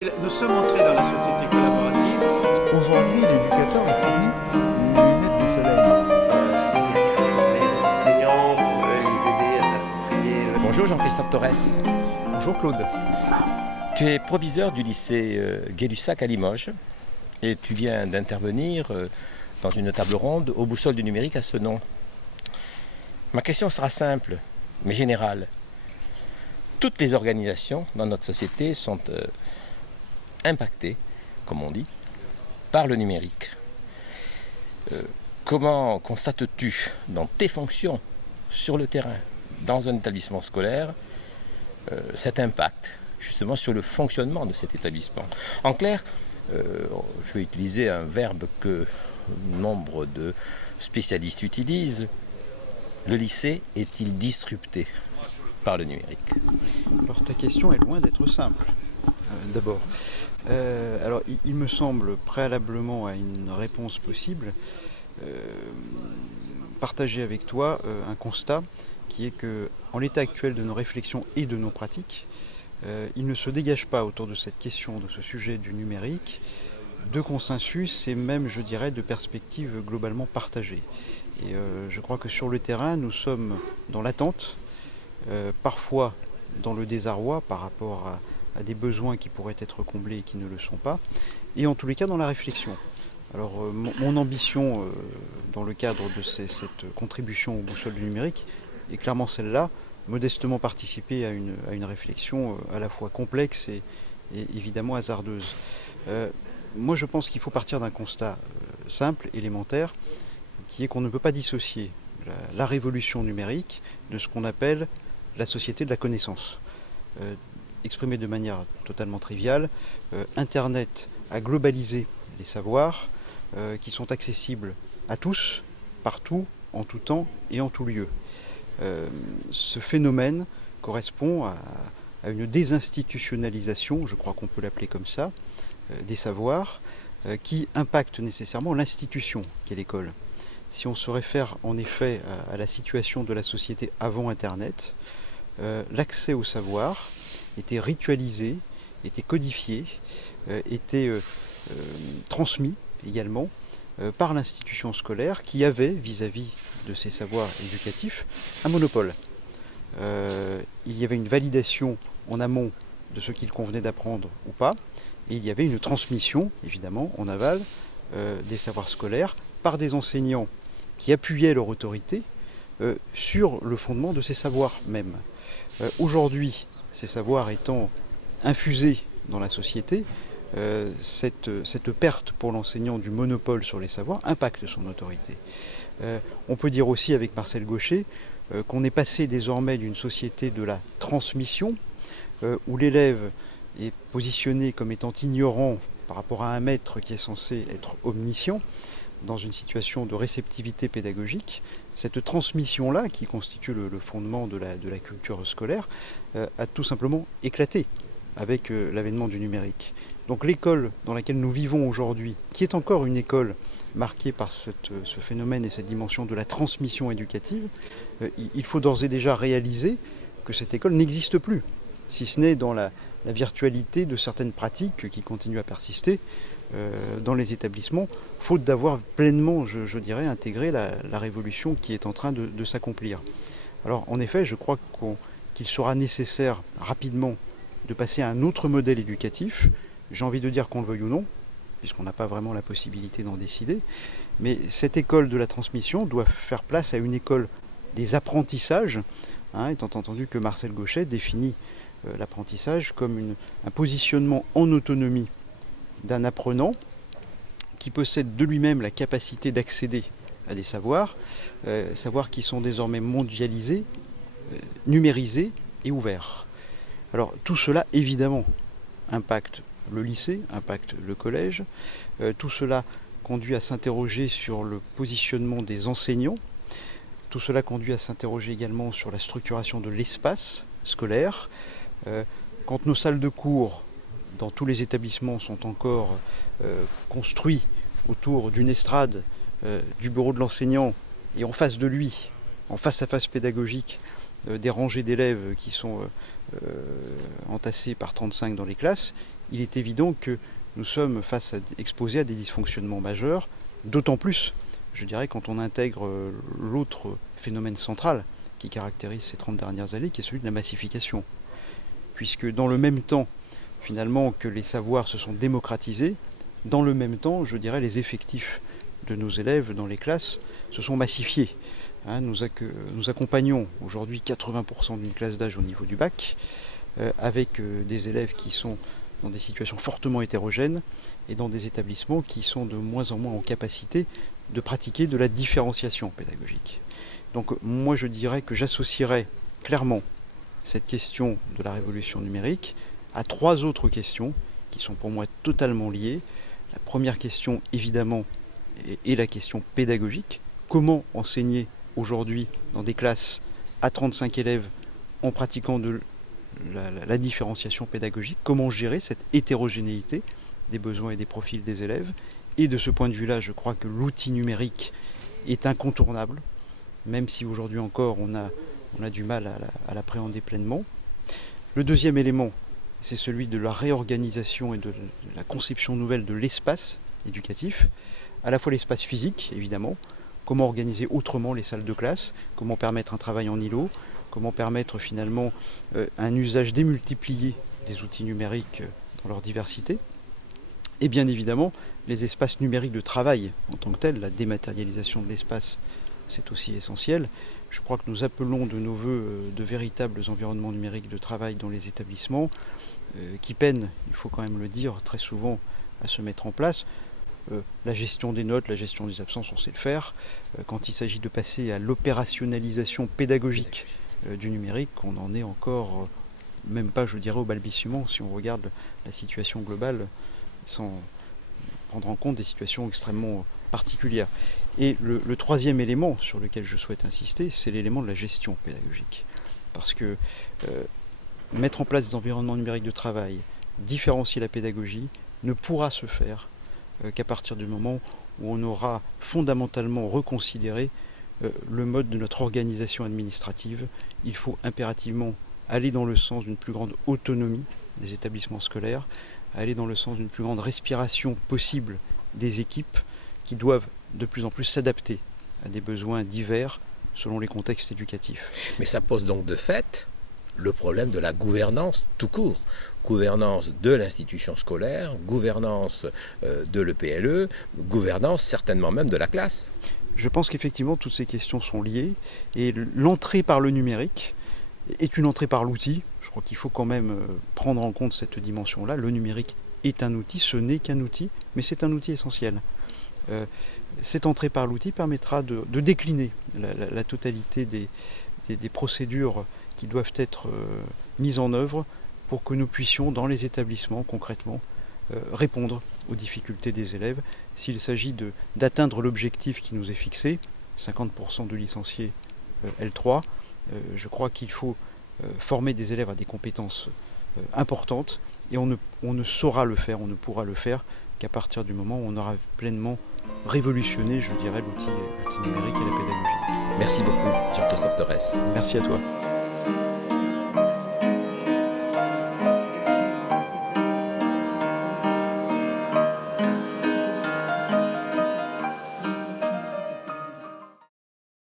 Nous sommes entrés dans la société collaborative. Aujourd'hui, l'éducateur est fourni d'une lunette de soleil. C'est-à-dire qu'il faut former les enseignants, il faut les aider à s'approprier. Bonjour Jean-Christophe Torres. Bonjour Claude. Tu es proviseur du lycée Gay-Lussac à Limoges et tu viens d'intervenir dans une table ronde aux boussoles du numérique à ce nom. Ma question sera simple, mais générale. Toutes les organisations dans notre société sont impactées, comme on dit, par le numérique. Comment constates-tu dans tes fonctions sur le terrain, dans un établissement scolaire, cet impact justement sur le fonctionnement de cet établissement? En clair, je vais utiliser un verbe que nombre de spécialistes utilisent. Le lycée est-il disrupté par le numérique? Alors ta question est loin d'être simple, d'abord. Alors il me semble, préalablement à une réponse possible, partager avec toi un constat qui est que, en l'état actuel de nos réflexions et de nos pratiques, il ne se dégage pas autour de cette question, de ce sujet du numérique, de consensus et même, je dirais, de perspectives globalement partagées. Et je crois que sur le terrain, nous sommes dans l'attente, parfois dans le désarroi par rapport à des besoins qui pourraient être comblés et qui ne le sont pas, et en tous les cas dans la réflexion. Alors mon ambition dans le cadre de cette contribution aux boussoles du numérique est clairement celle-là, modestement participer à une réflexion à la fois complexe et évidemment hasardeuse. Moi je pense qu'il faut partir d'un constat simple, élémentaire, qui est qu'on ne peut pas dissocier la révolution numérique de ce qu'on appelle la société de la connaissance. Exprimé de manière totalement triviale, Internet a globalisé les savoirs qui sont accessibles à tous, partout, en tout temps et en tout lieu. Ce phénomène correspond à une désinstitutionnalisation, je crois qu'on peut l'appeler comme ça, des savoirs qui impactent nécessairement l'institution qu'est l'école. Si on se réfère en effet à la situation de la société avant Internet, l'accès au savoir était ritualisé, était codifié, était transmis également par l'institution scolaire qui avait, vis-à-vis de ces savoirs éducatifs, un monopole. Il y avait une validation en amont de ce qu'il convenait d'apprendre ou pas, et il y avait une transmission, évidemment, en aval, des savoirs scolaires par des enseignants qui appuyaient leur autorité sur le fondement de ces savoirs même. Aujourd'hui, ces savoirs étant infusés dans la société, cette perte pour l'enseignant du monopole sur les savoirs impacte son autorité. On peut dire aussi avec Marcel Gauchet qu'on est passé désormais d'une société de la transmission, où l'élève est positionné comme étant ignorant par rapport à un maître qui est censé être omniscient, dans une situation de réceptivité pédagogique. Cette transmission-là, qui constitue le fondement de la culture scolaire, a tout simplement éclaté avec l'avènement du numérique. Donc l'école dans laquelle nous vivons aujourd'hui, qui est encore une école marquée par ce phénomène et cette dimension de la transmission éducative, il faut d'ores et déjà réaliser que cette école n'existe plus, si ce n'est dans la virtualité de certaines pratiques qui continuent à persister dans les établissements, faute d'avoir pleinement, je dirais, intégré la révolution qui est en train de s'accomplir. Alors en effet, je crois qu'il sera nécessaire rapidement de passer à un autre modèle éducatif. J'ai envie de dire qu'on le veuille ou non, puisqu'on n'a pas vraiment la possibilité d'en décider, mais cette école de la transmission doit faire place à une école des apprentissages, étant entendu que Marcel Gauchet définit l'apprentissage comme un positionnement en autonomie d'un apprenant qui possède de lui-même la capacité d'accéder à des savoirs, savoirs qui sont désormais mondialisés, numérisés et ouverts. Alors tout cela évidemment impacte le lycée, impacte le collège, tout cela conduit à s'interroger sur le positionnement des enseignants, tout cela conduit à s'interroger également sur la structuration de l'espace scolaire. Quand nos salles de cours dans tous les établissements sont encore construits autour d'une estrade, du bureau de l'enseignant et en face de lui, en face à face pédagogique, des rangées d'élèves qui sont entassés par 35 dans les classes, il est évident que nous sommes exposés à des dysfonctionnements majeurs, d'autant plus, je dirais, quand on intègre l'autre phénomène central qui caractérise ces 30 dernières années, qui est celui de la massification. Puisque dans le même temps, finalement, que les savoirs se sont démocratisés, dans le même temps, je dirais, les effectifs de nos élèves dans les classes se sont massifiés. Nous accompagnons aujourd'hui 80% d'une classe d'âge au niveau du bac, avec des élèves qui sont dans des situations fortement hétérogènes et dans des établissements qui sont de moins en moins en capacité de pratiquer de la différenciation pédagogique. Donc moi je dirais que j'associerais clairement cette question de la révolution numérique à 3 autres questions qui sont pour moi totalement liées. La première question évidemment est la question pédagogique. Comment enseigner aujourd'hui dans des classes à 35 élèves en pratiquant de la différenciation pédagogique? Comment gérer cette hétérogénéité des besoins et des profils des élèves? Et de ce point de vue-là, je crois que l'outil numérique est incontournable, même si aujourd'hui encore on a du mal à l'appréhender pleinement. Le deuxième élément, c'est celui de la réorganisation et de la conception nouvelle de l'espace éducatif, à la fois l'espace physique, évidemment, comment organiser autrement les salles de classe, comment permettre un travail en îlot, comment permettre finalement un usage démultiplié des outils numériques dans leur diversité, et bien évidemment les espaces numériques de travail en tant que tels, la dématérialisation de l'espace, c'est aussi essentiel. Je crois que nous appelons de nos voeux de véritables environnements numériques de travail dans les établissements, qui peinent, il faut quand même le dire, très souvent à se mettre en place. La gestion des notes, la gestion des absences, on sait le faire. Quand il s'agit de passer à l'opérationnalisation pédagogique du numérique, on en est encore, même pas, je dirais, au balbutiement, si on regarde la situation globale, sans prendre en compte des situations extrêmement particulières. Et le troisième élément sur lequel je souhaite insister, c'est l'élément de la gestion pédagogique. Parce que mettre en place des environnements numériques de travail, différencier la pédagogie, ne pourra se faire qu'à partir du moment où on aura fondamentalement reconsidéré le mode de notre organisation administrative. Il faut impérativement aller dans le sens d'une plus grande autonomie des établissements scolaires, aller dans le sens d'une plus grande respiration possible des équipes qui doivent de plus en plus s'adapter à des besoins divers selon les contextes éducatifs. Mais ça pose donc de fait le problème de la gouvernance tout court. Gouvernance de l'institution scolaire, gouvernance de l'EPLE, gouvernance certainement même de la classe. Je pense qu'effectivement toutes ces questions sont liées et l'entrée par le numérique est une entrée par l'outil. Je crois qu'il faut quand même prendre en compte cette dimension-là. Le numérique est un outil, ce n'est qu'un outil, mais c'est un outil essentiel. Cette entrée par l'outil permettra de décliner la totalité des procédures qui doivent être mises en œuvre pour que nous puissions, dans les établissements, concrètement, répondre aux difficultés des élèves. S'il s'agit d'atteindre l'objectif qui nous est fixé, 50% de licenciés L3, je crois qu'il faut former des élèves à des compétences importantes et on ne saura le faire, on ne pourra le faire qu'à partir du moment où on aura pleinement révolutionné, je dirais, l'outil numérique et la pédagogie. Merci beaucoup, Jean-Christophe Torres. Merci à toi.